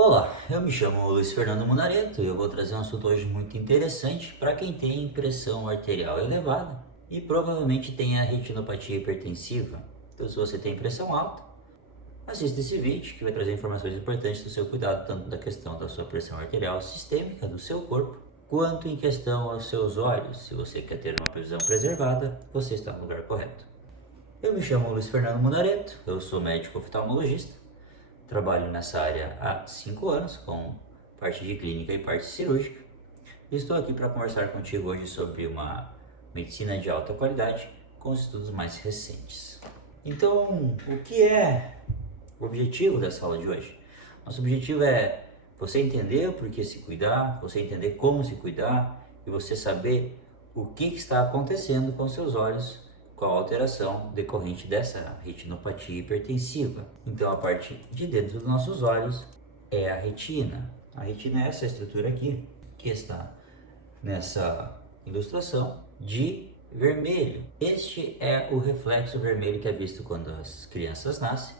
Olá, eu me chamo Luiz Fernando Munareto e eu vou trazer um assunto hoje muito interessante para quem tem pressão arterial elevada e provavelmente tem a retinopatia hipertensiva. Então, se você tem pressão alta, assista esse vídeo que vai trazer informações importantes do seu cuidado, tanto da questão da sua pressão arterial sistêmica do seu corpo, quanto em questão aos seus olhos. Se você quer ter uma visão preservada, você está no lugar correto. Eu me chamo Luiz Fernando Munareto, eu sou médico oftalmologista. Trabalho nessa área há 5 anos, com parte de clínica e parte cirúrgica. E estou aqui para conversar contigo hoje sobre uma medicina de alta qualidade com os estudos mais recentes. Então, o que é o objetivo dessa aula de hoje? Nosso objetivo é você entender o porquê se cuidar, você entender como se cuidar e você saber o que está acontecendo com seus olhos com a alteração decorrente dessa retinopatia hipertensiva. Então, a parte de dentro dos nossos olhos é a retina. A retina é essa estrutura aqui, que está nessa ilustração de vermelho. Este é o reflexo vermelho que é visto quando as crianças nascem,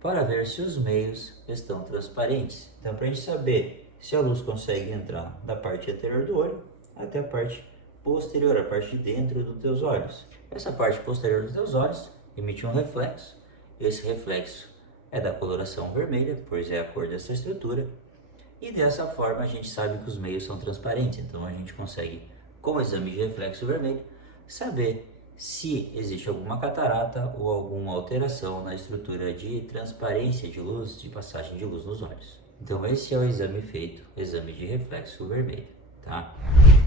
para ver se os meios estão transparentes. Então, para a gente saber se a luz consegue entrar da parte anterior do olho até a parte posterior, a parte de dentro dos teus olhos. Essa parte posterior dos teus olhos emite um reflexo. Esse reflexo é da coloração vermelha, pois é a cor dessa estrutura. E dessa forma a gente sabe que os meios são transparentes. Então a gente consegue, com o exame de reflexo vermelho, saber se existe alguma catarata ou alguma alteração na estrutura de transparência de luz, de passagem de luz nos olhos. Então esse é o exame feito, exame de reflexo vermelho, tá?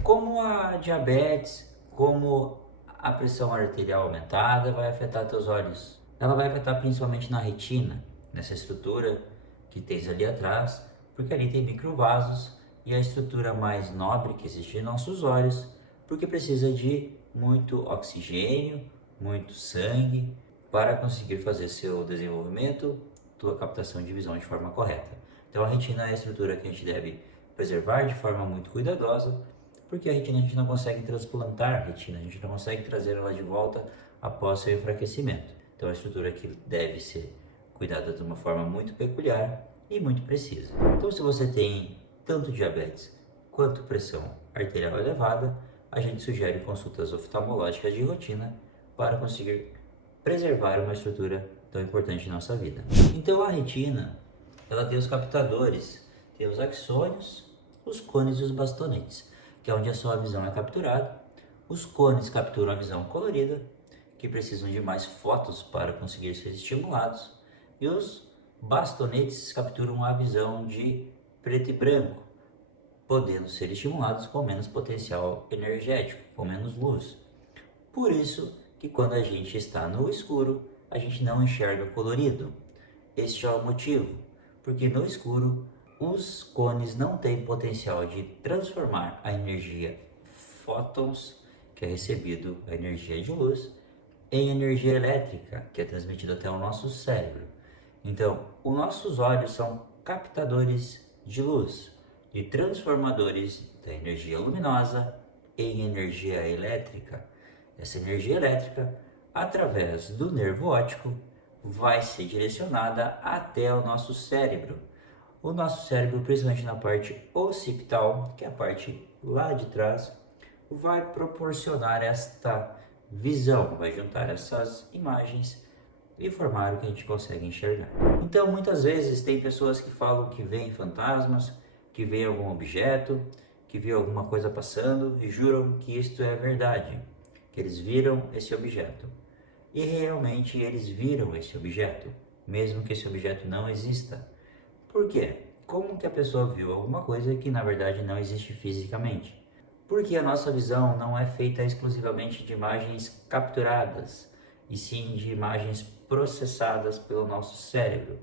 Como a diabetes, como a pressão arterial aumentada vai afetar teus olhos? Ela vai afetar principalmente na retina, nessa estrutura que tens ali atrás, porque ali tem microvasos e a estrutura mais nobre que existe em nossos olhos, porque precisa de muito oxigênio, muito sangue para conseguir fazer seu desenvolvimento, tua captação de visão de forma correta. Então a retina é a estrutura que a gente deve preservar de forma muito cuidadosa, porque a retina a gente não consegue transplantar a retina, a gente não consegue trazer ela de volta após seu enfraquecimento. Então é uma estrutura que deve ser cuidada de uma forma muito peculiar e muito precisa. Então se você tem tanto diabetes quanto pressão arterial elevada, a gente sugere consultas oftalmológicas de rotina para conseguir preservar uma estrutura tão importante em nossa vida. Então a retina, ela tem os captadores, tem os axônios, os cones e os bastonetes, que é onde a sua visão é capturada. Os cones capturam a visão colorida, que precisam de mais fótons para conseguir ser estimulados, e os bastonetes capturam a visão de preto e branco, podendo ser estimulados com menos potencial energético, com menos luz. Por isso que quando a gente está no escuro, a gente não enxerga colorido. Este é o motivo, porque no escuro os cones não têm potencial de transformar a energia fótons, que é recebido a energia de luz, em energia elétrica, que é transmitida até o nosso cérebro. Então, os nossos olhos são captadores de luz e transformadores da energia luminosa em energia elétrica. Essa energia elétrica, através do nervo óptico, vai ser direcionada até o nosso cérebro. O nosso cérebro, principalmente na parte occipital, que é a parte lá de trás, vai proporcionar esta visão, vai juntar essas imagens e formar o que a gente consegue enxergar. Então, muitas vezes tem pessoas que falam que veem fantasmas, que veem algum objeto, que viram alguma coisa passando e juram que isto é verdade, que eles viram esse objeto. E realmente eles viram esse objeto, mesmo que esse objeto não exista. Por quê? Como que a pessoa viu alguma coisa que na verdade não existe fisicamente? Porque a nossa visão não é feita exclusivamente de imagens capturadas, e sim de imagens processadas pelo nosso cérebro.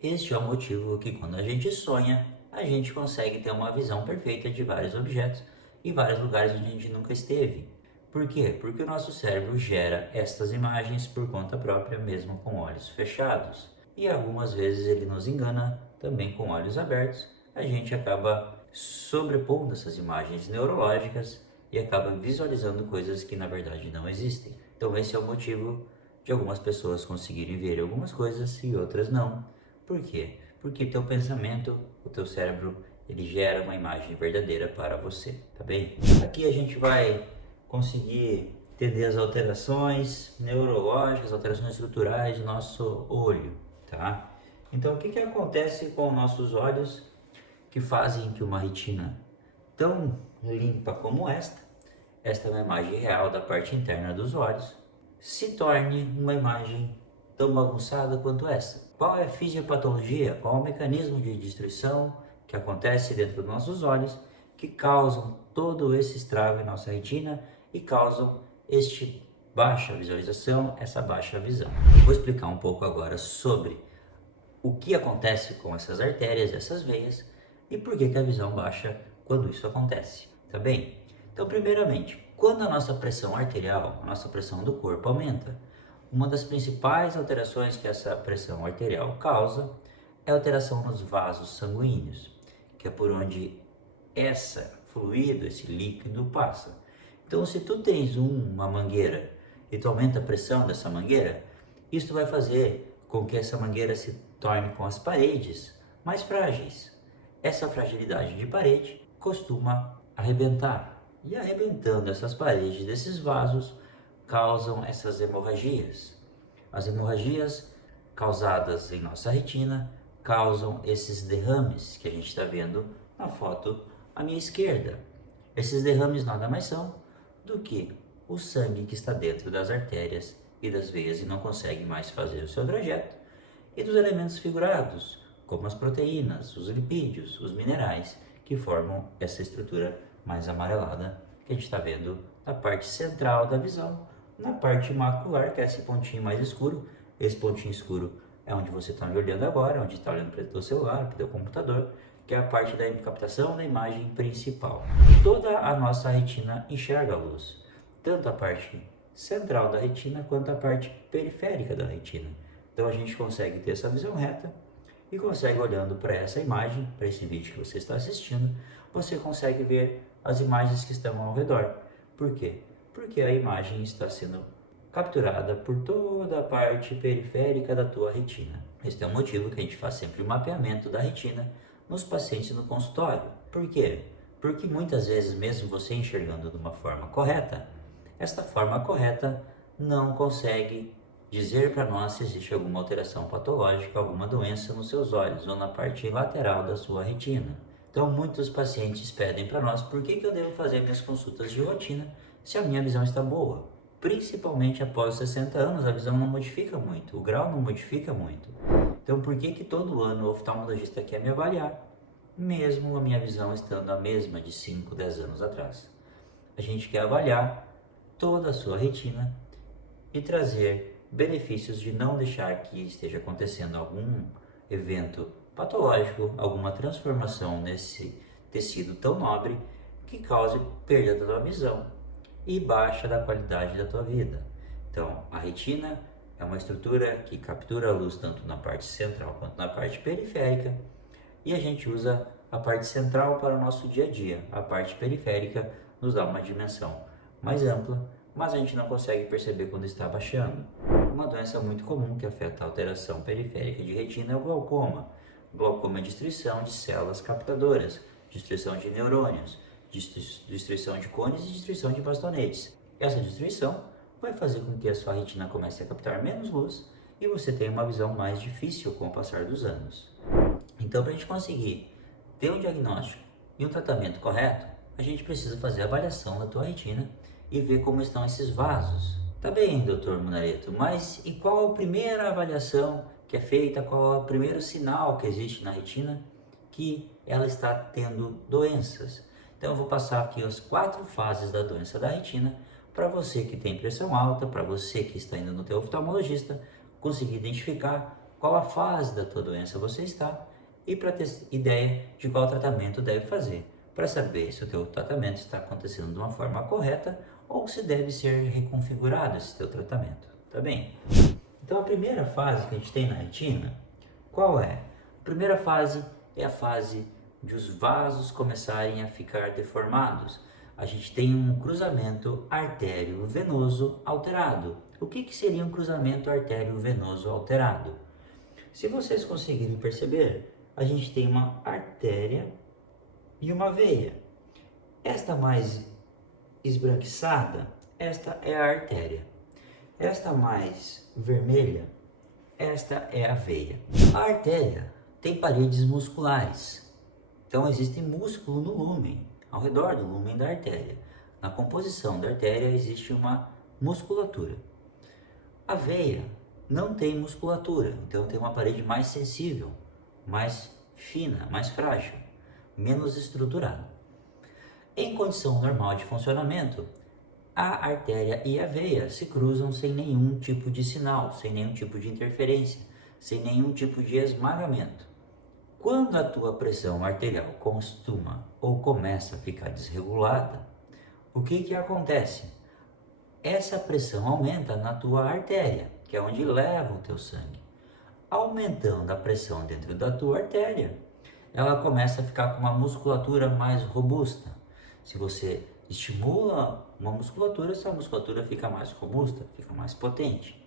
Este é o motivo que quando a gente sonha, a gente consegue ter uma visão perfeita de vários objetos e vários lugares onde a gente nunca esteve. Por quê? Porque o nosso cérebro gera estas imagens por conta própria, mesmo com olhos fechados. E algumas vezes ele nos engana também com olhos abertos. A gente acaba sobrepondo essas imagens neurológicas e acaba visualizando coisas que na verdade não existem. Então esse é o motivo de algumas pessoas conseguirem ver algumas coisas e outras não. Por quê? porque teu pensamento, o teu cérebro, ele gera uma imagem verdadeira para você, tá bem? Aqui a gente vai conseguir entender as alterações neurológicas, alterações estruturais do nosso olho, tá? Então, o que acontece com nossos olhos que fazem que uma retina tão limpa como esta é uma imagem real da parte interna dos olhos, se torne uma imagem tão bagunçada quanto essa? Qual é a fisiopatologia, qual é o mecanismo de destruição que acontece dentro dos nossos olhos que causam todo esse estrago em nossa retina e causam este baixa visualização, essa baixa visão? Vou explicar um pouco agora sobre o que acontece com essas artérias, essas veias e por que a visão baixa quando isso acontece, tá bem? Então, primeiramente, quando a nossa pressão arterial, a nossa pressão do corpo aumenta, uma das principais alterações que essa pressão arterial causa é a alteração nos vasos sanguíneos, que é por onde esse fluido, esse líquido passa. Então, se tu tens uma mangueira e tu aumenta a pressão dessa mangueira, isso vai fazer com que essa mangueira se torne com as paredes mais frágeis. Essa fragilidade de parede costuma arrebentar. E arrebentando essas paredes desses vasos, causam essas hemorragias. As hemorragias causadas em nossa retina causam esses derrames que a gente está vendo na foto à minha esquerda. Esses derrames nada mais são do que o sangue que está dentro das artérias e das veias e não consegue mais fazer o seu trajeto, e dos elementos figurados, como as proteínas, os lipídios, os minerais, que formam essa estrutura mais amarelada que a gente está vendo na parte central da visão, na parte macular, que é esse pontinho mais escuro. Esse pontinho escuro é onde você está me olhando agora, onde está olhando para o teu celular, para o teu computador, que é a parte da captação da imagem principal. Toda a nossa retina enxerga a luz, tanto a parte central da retina quanto a parte periférica da retina. Então a gente consegue ter essa visão reta e consegue, olhando para essa imagem, para esse vídeo que você está assistindo, você consegue ver as imagens que estão ao redor. Por quê? Porque a imagem está sendo capturada por toda a parte periférica da tua retina. Esse é o motivo que a gente faz sempre o mapeamento da retina nos pacientes no consultório. Por quê? Porque muitas vezes, mesmo você enxergando de uma forma correta, esta forma correta não consegue dizer para nós se existe alguma alteração patológica, alguma doença nos seus olhos ou na parte lateral da sua retina. Então, muitos pacientes pedem para nós por que eu devo fazer minhas consultas de rotina se a minha visão está boa. Principalmente após 60 anos, a visão não modifica muito, o grau não modifica muito. Então, por que todo ano o oftalmologista quer me avaliar, mesmo a minha visão estando a mesma de 5, 10 anos atrás? A gente quer avaliar toda a sua retina e trazer benefícios de não deixar que esteja acontecendo algum evento patológico, alguma transformação nesse tecido tão nobre que cause perda da tua visão e baixa da qualidade da tua vida. Então, a retina é uma estrutura que captura a luz tanto na parte central quanto na parte periférica, e a gente usa a parte central para o nosso dia a dia. A parte periférica nos dá uma dimensão mais ampla, mas a gente não consegue perceber quando está baixando. Uma doença muito comum que afeta a alteração periférica de retina é o glaucoma. O glaucoma é destruição de células captadoras, destruição de neurônios, destruição de cones e destruição de bastonetes. Essa destruição vai fazer com que a sua retina comece a captar menos luz e você tenha uma visão mais difícil com o passar dos anos. Então, para a gente conseguir ter um diagnóstico e um tratamento correto, a gente precisa fazer a avaliação da tua retina e ver como estão esses vasos. Tá bem, doutor Munareto, mas e qual a primeira avaliação que é feita, qual é o primeiro sinal que existe na retina que ela está tendo doenças? Então eu vou passar aqui as 4 fases da doença da retina para você que tem pressão alta, para você que está indo no teu oftalmologista, conseguir identificar qual a fase da tua doença você está e para ter ideia de qual tratamento deve fazer, para saber se o teu tratamento está acontecendo de uma forma correta ou se deve ser reconfigurado esse teu tratamento, tá bem? Então a primeira fase que a gente tem na retina, qual é? A primeira fase é a fase de os vasos começarem a ficar deformados. A gente tem um cruzamento artério-venoso alterado. O que seria um cruzamento artério-venoso alterado? Se vocês conseguirem perceber, a gente tem uma artéria e uma veia. Esta mais esbranquiçada, esta é a artéria. Esta mais vermelha, esta é a veia. A artéria tem paredes musculares, então existe músculo no lúmen, ao redor do lúmen da artéria. Na composição da artéria existe uma musculatura. A veia não tem musculatura, então tem uma parede mais sensível, mais fina, mais frágil, menos estruturada. Em condição normal de funcionamento, a artéria e a veia se cruzam sem nenhum tipo de sinal, sem nenhum tipo de interferência, sem nenhum tipo de esmagamento. Quando a tua pressão arterial costuma ou começa a ficar desregulada, o que acontece? Essa pressão aumenta na tua artéria, que é onde leva o teu sangue. Aumentando a pressão dentro da tua artéria, ela começa a ficar com uma musculatura mais robusta. Se você estimula uma musculatura, essa musculatura fica mais robusta, fica mais potente.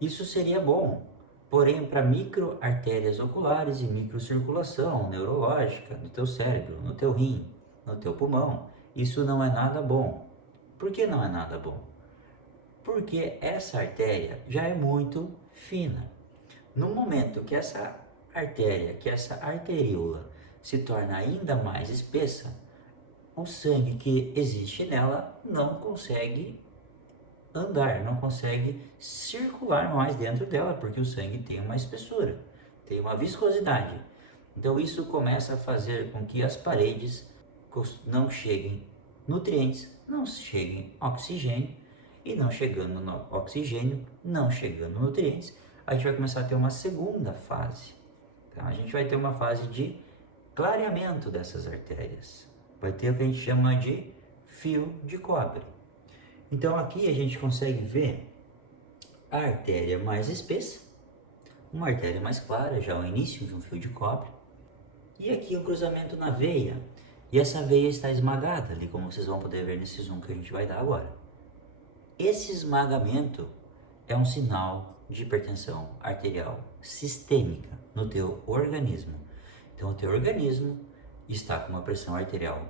Isso seria bom, porém para microartérias oculares e microcirculação neurológica no teu cérebro, no teu rim, no teu pulmão, isso não é nada bom. Por que não é nada bom? Porque essa artéria já é muito fina. No momento que essa artéria, que essa arteríola se torna ainda mais espessa, o sangue que existe nela não consegue andar, não consegue circular mais dentro dela, porque o sangue tem uma espessura, tem uma viscosidade. Então isso começa a fazer com que as paredes não cheguem nutrientes, não cheguem oxigênio, e não chegando no oxigênio, não chegando nutrientes, a gente vai começar a ter uma segunda fase. Tá? A gente vai ter uma fase de clareamento dessas artérias. Vai ter o que a gente chama de fio de cobre. Então aqui a gente consegue ver a artéria mais espessa, uma artéria mais clara, já o início de um fio de cobre, e aqui o cruzamento na veia. E essa veia está esmagada ali, como vocês vão poder ver nesse zoom que a gente vai dar agora. Esse esmagamento é um sinal de hipertensão arterial sistêmica no teu organismo. Então o teu organismo está com uma pressão arterial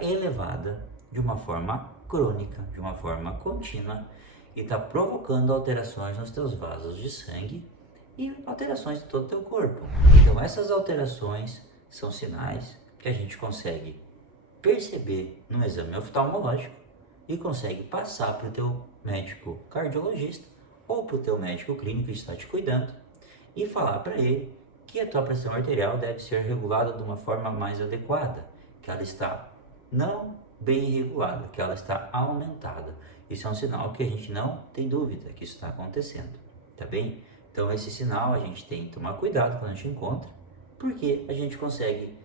elevada de uma forma crônica, de uma forma contínua, e está provocando alterações nos teus vasos de sangue e alterações em todo o teu corpo. Então essas alterações são sinais que a gente consegue perceber no exame oftalmológico e consegue passar para o teu médico cardiologista ou para o teu médico clínico que está te cuidando e falar para ele que a tua pressão arterial deve ser regulada de uma forma mais adequada, que ela está não bem regulada, que ela está aumentada. Isso é um sinal que a gente não tem dúvida que isso está acontecendo, tá bem? Então esse sinal a gente tem que tomar cuidado quando a gente encontra, porque a gente consegue,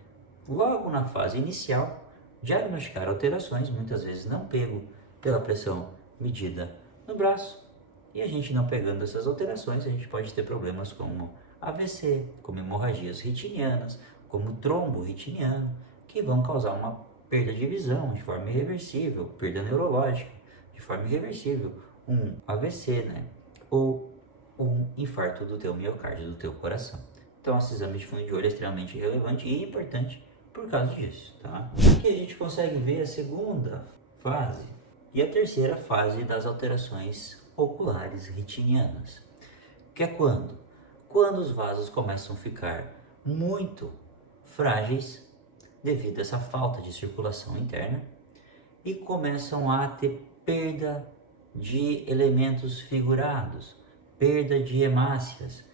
logo na fase inicial, diagnosticar alterações, muitas vezes não pego pela pressão medida no braço, e a gente não pegando essas alterações, a gente pode ter problemas como AVC, como hemorragias retinianas, como trombo retiniano, que vão causar uma perda de visão de forma irreversível, perda neurológica de forma irreversível, um AVC, né? Ou um infarto do teu miocárdio, do teu coração. Então esse exame de fundo de olho é extremamente relevante e importante por causa disso, tá? Aqui a gente consegue ver a segunda fase e a terceira fase das alterações oculares retinianas, que é quando? Quando os vasos começam a ficar muito frágeis devido a essa falta de circulação interna e começam a ter perda de elementos figurados, perda de hemácias,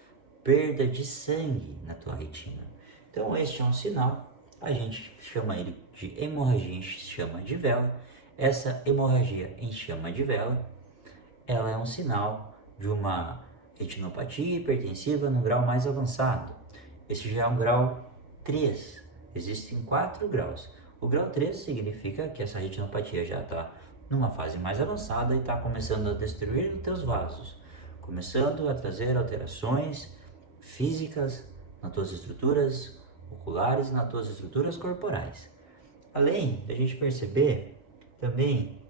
perda de sangue na tua retina. Então este é um sinal, a gente chama ele de hemorragia em chama de vela. Essa hemorragia em chama de vela, ela é um sinal de uma retinopatia hipertensiva no grau mais avançado. Esse já é um grau 3, existem 4 graus. O grau 3 significa que essa retinopatia já está numa fase mais avançada e está começando a destruir os teus vasos, começando a trazer alterações físicas nas tuas estruturas oculares, nas tuas estruturas corporais. Além da gente perceber também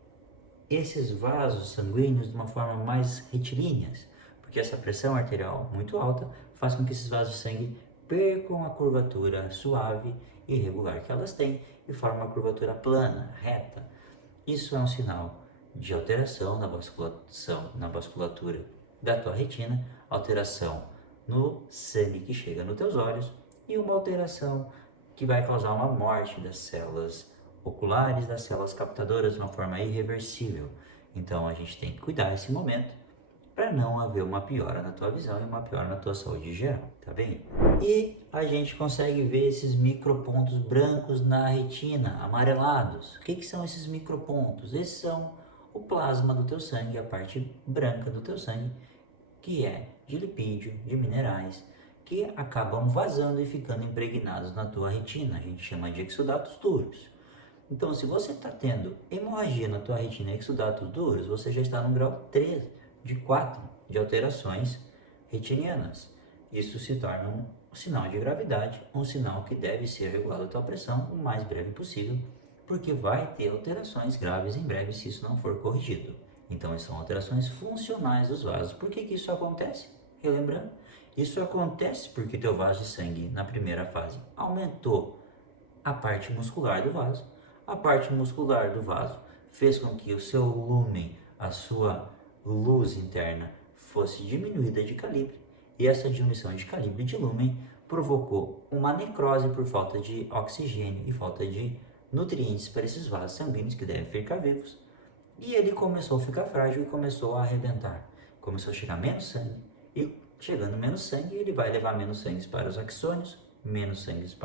esses vasos sanguíneos de uma forma mais retilíneas, porque essa pressão arterial muito alta faz com que esses vasos de sangue percam a curvatura suave e regular que elas têm e formam uma curvatura plana, reta. Isso é um sinal de alteração na vasculatura da tua retina, alteração no sangue que chega nos teus olhos e uma alteração que vai causar uma morte das células oculares, das células captadoras de uma forma irreversível. Então a gente tem que cuidar desse momento para não haver uma piora na tua visão e uma piora na tua saúde geral, tá bem? E a gente consegue ver esses micropontos brancos na retina, amarelados. O que são esses micropontos? Esses são o plasma do teu sangue, a parte branca do teu sangue, que é de lipídio, de minerais, que acabam vazando e ficando impregnados na tua retina. A gente chama de exudatos duros. Então, se você está tendo hemorragia na tua retina e exudatos duros, você já está no grau 3 de 4 de alterações retinianas. Isso se torna um sinal de gravidade, um sinal que deve ser regulado a tua pressão o mais breve possível, porque vai ter alterações graves em breve se isso não for corrigido. Então, são alterações funcionais dos vasos. Por que isso acontece? Relembrando, isso acontece porque teu vaso de sangue, na primeira fase, aumentou a parte muscular do vaso. A parte muscular do vaso fez com que o seu lúmen, a sua luz interna, fosse diminuída de calibre, e essa diminuição de calibre de lúmen provocou uma necrose por falta de oxigênio e falta de nutrientes para esses vasos sanguíneos que devem ficar vivos. E ele começou a ficar frágil e começou a arrebentar. Começou a chegar menos sangue, e chegando menos sangue, ele vai levar menos sangue para os axônios, menos sangue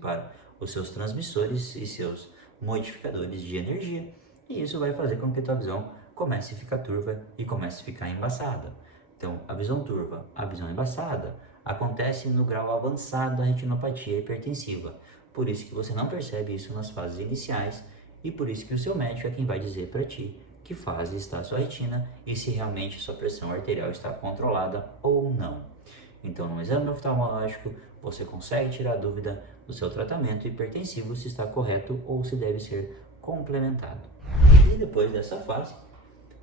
para os seus transmissores e seus modificadores de energia, e isso vai fazer com que a tua visão comece a ficar turva e comece a ficar embaçada. Então, a visão turva, a visão embaçada, acontece no grau avançado da retinopatia hipertensiva. Por isso que você não percebe isso nas fases iniciais e por isso que o seu médico é quem vai dizer para ti que fase está a sua retina e se realmente sua pressão arterial está controlada ou não. Então, no exame oftalmológico, você consegue tirar a dúvida do seu tratamento hipertensivo se está correto ou se deve ser complementado. E depois dessa fase,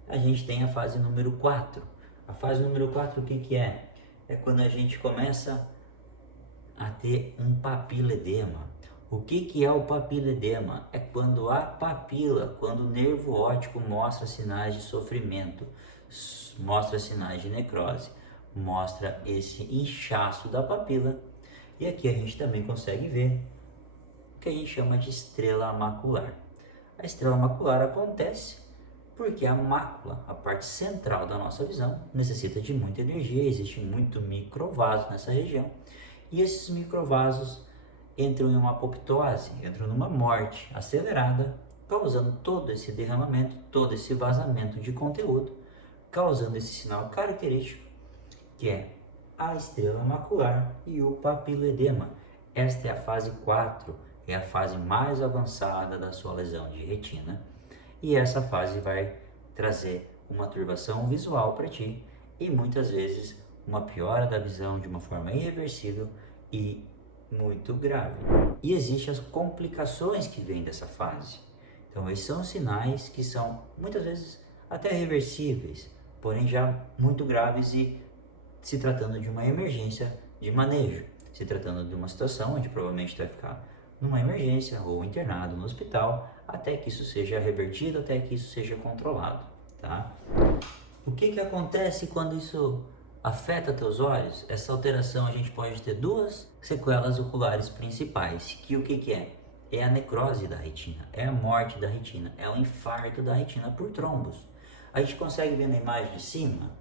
a gente tem a fase número 4. A fase número 4, o que é? É quando a gente começa a ter um papiledema. O que é o papiledema? É quando a papila, quando o nervo óptico mostra sinais de sofrimento, mostra sinais de necrose, mostra esse inchaço da papila. E aqui a gente também consegue ver o que a gente chama de estrela macular. A estrela macular acontece porque a mácula, a parte central da nossa visão, necessita de muita energia, existe muito microvaso nessa região, e esses microvasos entram em uma apoptose, entram numa morte acelerada, causando todo esse derramamento, todo esse vazamento de conteúdo, causando esse sinal característico, que é a estrela macular e o papiledema. Esta é a fase 4, é a fase mais avançada da sua lesão de retina, e essa fase vai trazer uma turvação visual para ti e muitas vezes uma piora da visão de uma forma irreversível e muito grave. E existem as complicações que vêm dessa fase. Então esses são sinais que são muitas vezes até reversíveis, porém já muito graves e se tratando de uma emergência de manejo, se tratando de uma situação onde provavelmente tu vai ficar numa emergência ou internado no hospital até que isso seja revertido, até que isso seja controlado, tá? O que acontece quando isso afeta teus olhos? Essa alteração a gente pode ter duas sequelas oculares principais, que o que é? É a necrose da retina, é a morte da retina, é o infarto da retina por trombos. A gente consegue ver na imagem de cima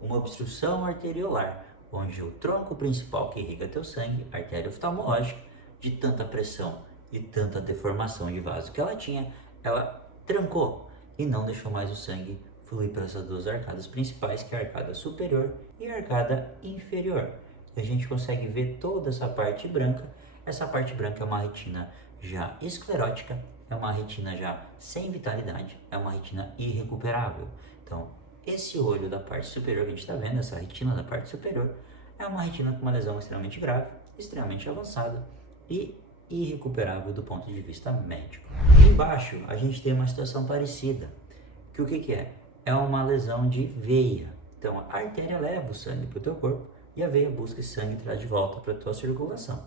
uma obstrução arteriolar, onde o tronco principal que irriga teu sangue, a artéria oftalmológica, de tanta pressão e tanta deformação de vaso que ela tinha, ela trancou e não deixou mais o sangue fluir para essas duas arcadas principais, que é a arcada superior e a arcada inferior. E a gente consegue ver toda essa parte branca. Essa parte branca é uma retina já esclerótica, é uma retina já sem vitalidade, é uma retina irrecuperável. Então, esse olho da parte superior que a gente está vendo, essa retina da parte superior, é uma retina com uma lesão extremamente grave, extremamente avançada e irrecuperável do ponto de vista médico. Embaixo a gente tem uma situação parecida, que o que é? É uma lesão de veia. Então a artéria leva o sangue para o teu corpo, e a veia busca esse sangue e traz de volta para a tua circulação.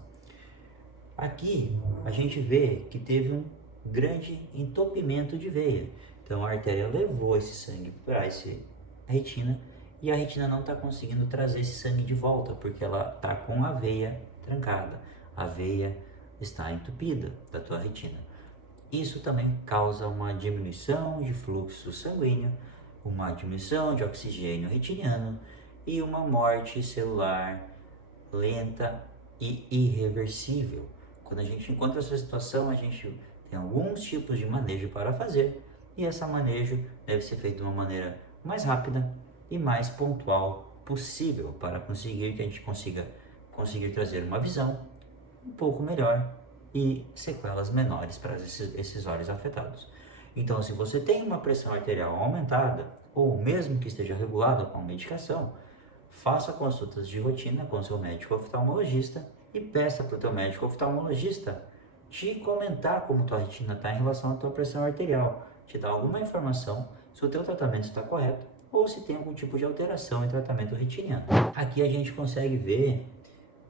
Aqui a gente vê que teve um grande entupimento de veia. Então a artéria levou esse sangue para a retina e a retina não está conseguindo trazer esse sangue de volta porque ela está com a veia trancada. A veia está entupida da tua retina. Isso também causa uma diminuição de fluxo sanguíneo, uma diminuição de oxigênio retiniano e uma morte celular lenta e irreversível. Quando a gente encontra essa situação, a gente tem alguns tipos de manejo para fazer e esse manejo deve ser feito de uma maneira mais rápida e mais pontual possível para conseguir que a gente consiga trazer uma visão um pouco melhor e sequelas menores para esses olhos afetados. Então, se você tem uma pressão arterial aumentada ou mesmo que esteja regulada com a medicação, faça consultas de rotina com seu médico oftalmologista e peça para o teu médico oftalmologista te comentar como tua retina está em relação à tua pressão arterial, te dar alguma informação se o teu tratamento está correto ou se tem algum tipo de alteração em tratamento retiniano. Aqui a gente consegue ver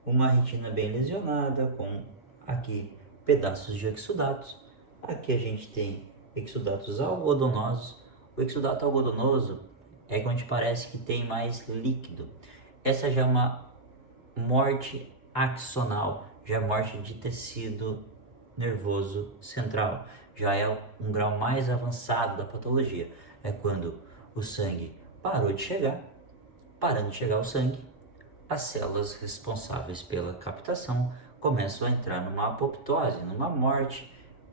uma retina bem lesionada com aqui pedaços de exudatos. Aqui a gente tem exudatos algodonosos. O exudato algodonoso é onde parece que tem mais líquido. Essa já é uma morte axonal, já é morte de tecido nervoso central, já é um grau mais avançado da patologia. É quando o sangue parou de chegar, parando de chegar o sangue, as células responsáveis pela captação começam a entrar numa apoptose, numa morte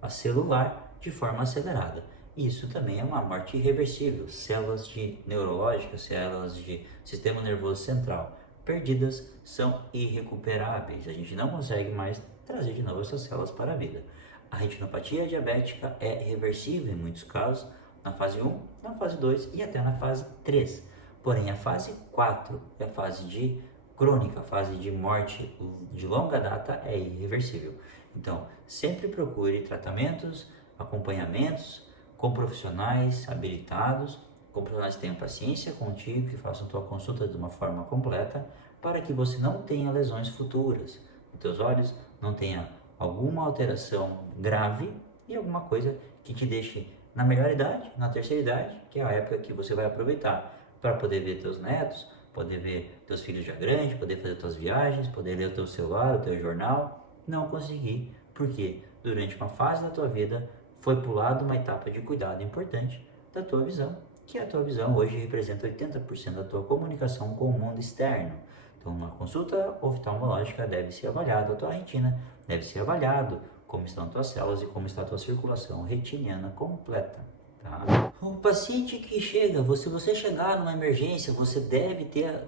celular de forma acelerada. Isso também é uma morte irreversível. Células neurológicas, células de sistema nervoso central perdidas são irrecuperáveis. A gente não consegue mais trazer de novo essas células para a vida. A retinopatia diabética é reversível em muitos casos, na fase 1, na fase 2 e até na fase 3. Porém, a fase 4 é a fase de crônica, a fase de morte de longa data é irreversível. Então, sempre procure tratamentos, acompanhamentos com profissionais habilitados, com profissionais que tenham paciência contigo, que façam tua consulta de uma forma completa, para que você não tenha lesões futuras nos teus olhos, não tenha alguma alteração grave e alguma coisa que te deixe na melhor idade, na terceira idade, que é a época que você vai aproveitar para poder ver teus netos, poder ver teus filhos já grandes, poder fazer tuas viagens, poder ler o teu celular, o teu jornal. Não consegui, porque durante uma fase da tua vida foi pulado uma etapa de cuidado importante da tua visão, que a tua visão hoje representa 80% da tua comunicação com o mundo externo. Então, uma consulta oftalmológica deve ser avaliada a tua retina, deve ser avaliado como estão tuas células e como está a tua circulação retiniana completa. Tá? O paciente que chega, se você chegar numa emergência, você deve ter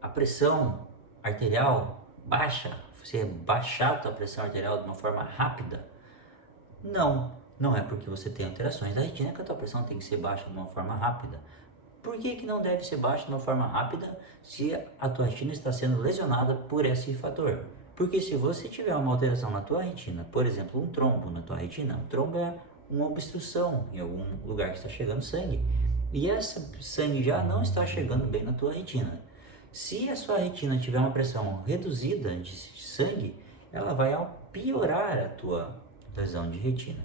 a pressão arterial baixa, você baixar a tua pressão arterial de uma forma rápida. Não é porque você tem alterações da retina que a tua pressão tem que ser baixa de uma forma rápida. Por que não deve ser baixa de uma forma rápida se a tua retina está sendo lesionada por esse fator? Porque se você tiver uma alteração na tua retina, por exemplo, um trombo na tua retina, um trombo é uma obstrução em algum lugar que está chegando sangue, e esse sangue já não está chegando bem na tua retina. Se a sua retina tiver uma pressão reduzida de sangue, ela vai piorar a tua lesão de retina.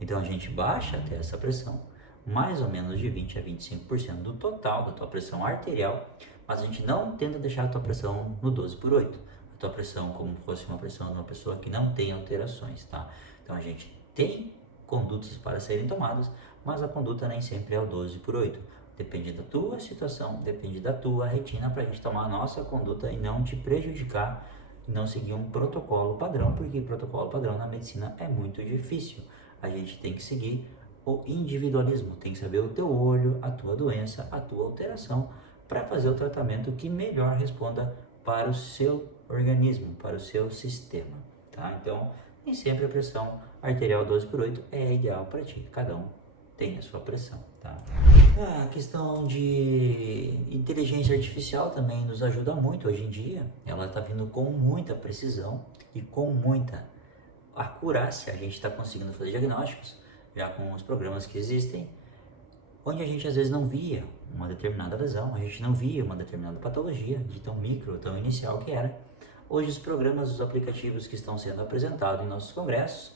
Então a gente baixa até essa pressão, mais ou menos de 20 a 25% do total da tua pressão arterial, mas a gente não tenta deixar a tua pressão no 12/8. A tua pressão como fosse uma pressão de uma pessoa que não tem alterações, tá? Então a gente tem condutas para serem tomadas, mas a conduta nem sempre é o 12/8. Depende da tua situação, depende da tua retina para a gente tomar a nossa conduta e não te prejudicar, não seguir um protocolo padrão, porque protocolo padrão na medicina é muito difícil. A gente tem que seguir o individualismo, tem que saber o teu olho, a tua doença, a tua alteração, para fazer o tratamento que melhor responda para o seu organismo, para o seu sistema, tá? Então, nem sempre a pressão arterial 12/8 é ideal para ti, cada um tem a sua pressão, tá? A questão de inteligência artificial também nos ajuda muito hoje em dia, ela está vindo com muita precisão e com muita acurácia, a gente está conseguindo fazer diagnósticos, já com os programas que existem, onde a gente às vezes não via uma determinada lesão, a gente não via uma determinada patologia, de tão micro, tão inicial que era. Hoje os programas, os aplicativos que estão sendo apresentados em nossos congressos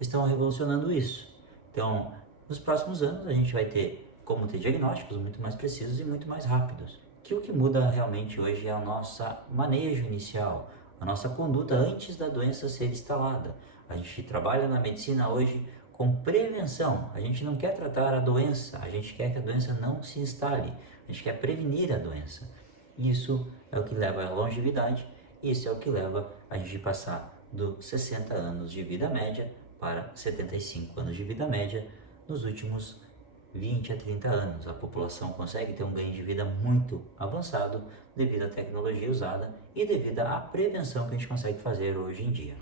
estão revolucionando isso. Então, nos próximos anos a gente vai ter como ter diagnósticos muito mais precisos e muito mais rápidos. Que o que muda realmente hoje é a nossa manejo inicial, a nossa conduta antes da doença ser instalada. A gente trabalha na medicina hoje com prevenção. A gente não quer tratar a doença, a gente quer que a doença não se instale. A gente quer prevenir a doença. Isso é o que leva à longevidade, isso é o que leva a gente passar dos 60 anos de vida média para 75 anos de vida média nos últimos 20 a 30 anos. A população consegue ter um ganho de vida muito avançado devido à tecnologia usada e devido à prevenção que a gente consegue fazer hoje em dia.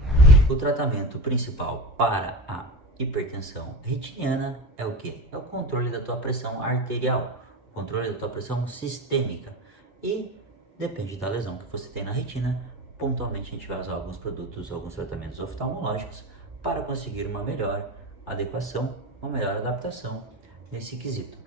O tratamento principal para a hipertensão retiniana é o que? É o controle da tua pressão arterial, o controle da tua pressão sistêmica. E depende da lesão que você tem na retina, pontualmente a gente vai usar alguns produtos, alguns tratamentos oftalmológicos para conseguir uma melhor adequação, uma melhor adaptação nesse quesito.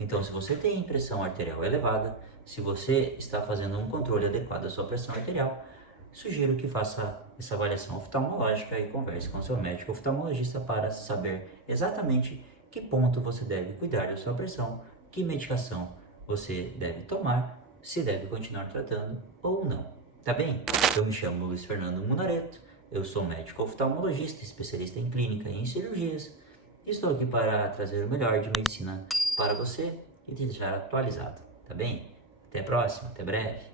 Então, se você tem pressão arterial elevada, se você está fazendo um controle adequado da sua pressão arterial, sugiro que faça essa avaliação oftalmológica e converse com seu médico oftalmologista para saber exatamente que ponto você deve cuidar da sua pressão, que medicação você deve tomar, se deve continuar tratando ou não. Tá bem? Eu me chamo Luiz Fernando Munareto, eu sou médico oftalmologista, especialista em clínica e em cirurgias. Estou aqui para trazer o melhor de medicina para você e te deixar atualizado, tá bem? Até a próxima, até breve.